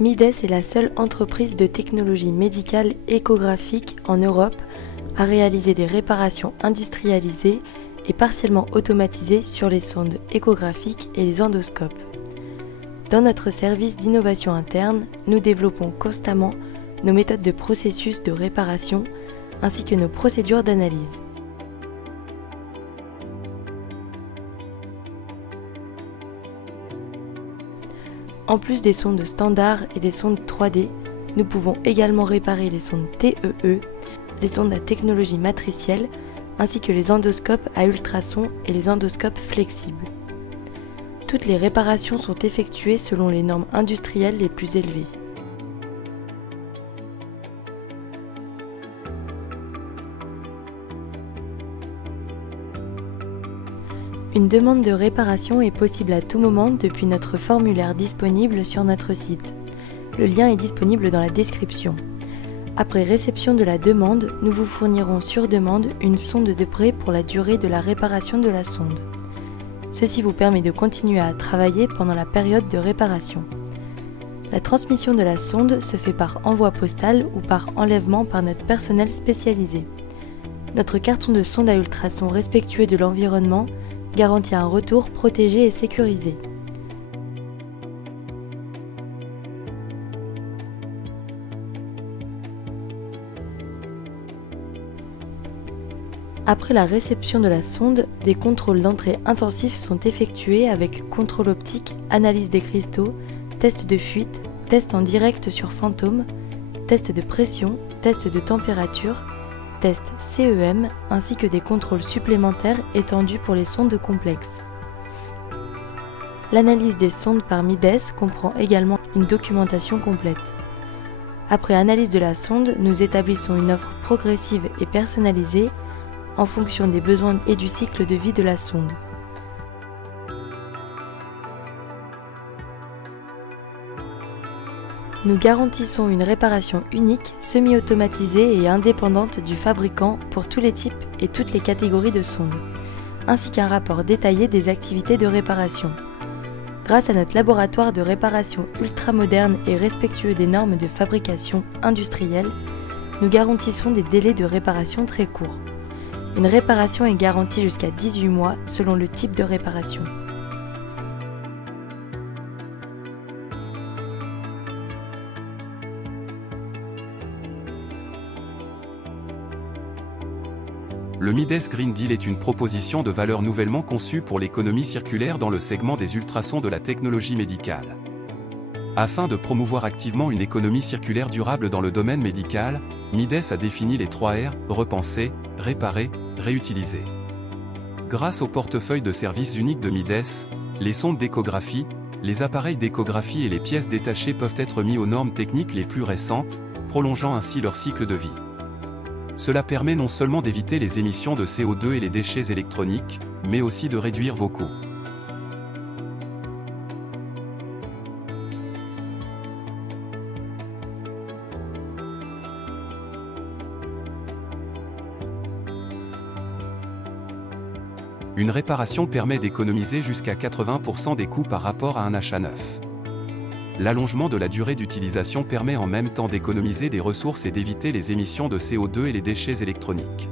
Mides est la seule entreprise de technologie médicale échographique en Europe à réaliser des réparations industrialisées et partiellement automatisées sur les sondes échographiques et les endoscopes. Dans notre service d'innovation interne, nous développons constamment nos méthodes de processus de réparation ainsi que nos procédures d'analyse. En plus des sondes standards et des sondes 3D, nous pouvons également réparer les sondes TEE, les sondes à technologie matricielle, ainsi que les endoscopes à ultrasons et les endoscopes flexibles. Toutes les réparations sont effectuées selon les normes industrielles les plus élevées. Une demande de réparation est possible à tout moment depuis notre formulaire disponible sur notre site. Le lien est disponible dans la description. Après réception de la demande, nous vous fournirons sur demande une sonde de prêt pour la durée de la réparation de la sonde. Ceci vous permet de continuer à travailler pendant la période de réparation. La transmission de la sonde se fait par envoi postal ou par enlèvement par notre personnel spécialisé. Notre carton de sonde à ultrasons respectueux de l'environnement garantit un retour protégé et sécurisé. Après la réception de la sonde, des contrôles d'entrée intensifs sont effectués avec contrôle optique, analyse des cristaux, test de fuite, test en direct sur fantôme, test de pression, test de température, test CEM ainsi que des contrôles supplémentaires étendus pour les sondes complexes. L'analyse des sondes par Mides comprend également une documentation complète. Après analyse de la sonde, nous établissons une offre progressive et personnalisée en fonction des besoins et du cycle de vie de la sonde. Nous garantissons une réparation unique, semi-automatisée et indépendante du fabricant pour tous les types et toutes les catégories de sondes, ainsi qu'un rapport détaillé des activités de réparation. Grâce à notre laboratoire de réparation ultramoderne et respectueux des normes de fabrication industrielle, nous garantissons des délais de réparation très courts. Une réparation est garantie jusqu'à 18 mois selon le type de réparation. Le Mides Green Deal est une proposition de valeur nouvellement conçue pour l'économie circulaire dans le segment des ultrasons de la technologie médicale. Afin de promouvoir activement une économie circulaire durable dans le domaine médical, Mides a défini les 3 R, repenser, réparer, réutiliser. Grâce au portefeuille de services unique de Mides, les sondes d'échographie, les appareils d'échographie et les pièces détachées peuvent être mis aux normes techniques les plus récentes, prolongeant ainsi leur cycle de vie. Cela permet non seulement d'éviter les émissions de CO2 et les déchets électroniques, mais aussi de réduire vos coûts. Une réparation permet d'économiser jusqu'à 80% des coûts par rapport à un achat neuf. L'allongement de la durée d'utilisation permet en même temps d'économiser des ressources et d'éviter les émissions de CO2 et les déchets électroniques.